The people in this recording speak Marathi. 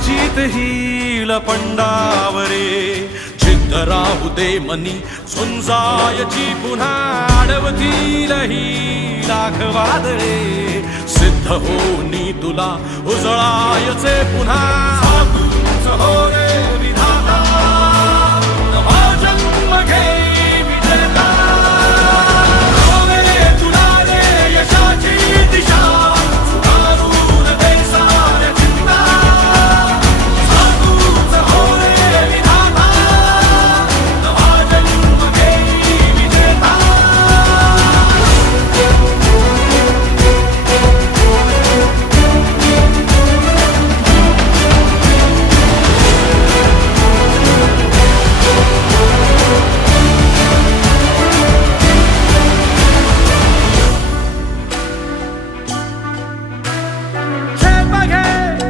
जीत हिल पंडावरे जिद्द राहू दे मनी झुंजायची पुन्हा अडवतील ही लाख वादळे सिद्ध होनी तुला उजळायचे पुन्हा